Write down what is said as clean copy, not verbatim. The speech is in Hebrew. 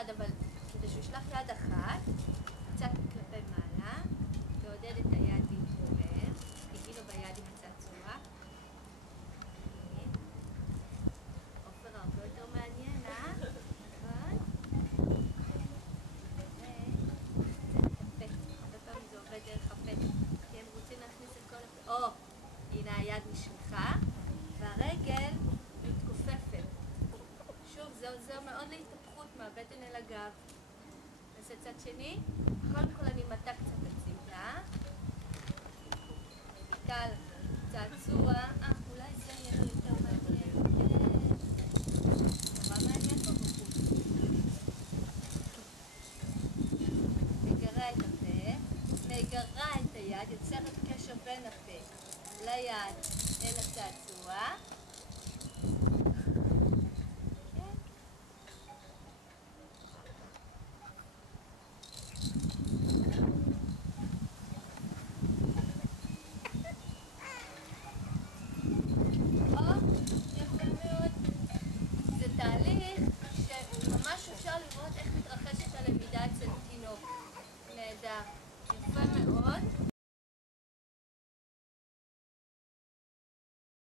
יד, אבל כדי שהוא ישלח יד אחת, קצת כלפי מעלה, ועודד את היד להתעורר, תגיעי לו ביד עם הצעצוע. עופר הרבה יותר מעניין, אה? נכון? הרבה פעמים זה עובד דרך הפה, כי הם רוצים להכניס את כל הפה. הנה היד נשלחה, והרגל מתכופפת. שוב, זה עוזר מאוד להתהפכות מהבטן אל הגב. נעשה צד שני. קודם כל אני מטה קצת הצידה. רויטל, צעצוע. אולי זה יהיה לו יותר מעניין. נורא מעניין פה בחוץ. מגרה את הפה, מגרה את היד, יוצרת קשר בין הפה ליד אל הצעצוע.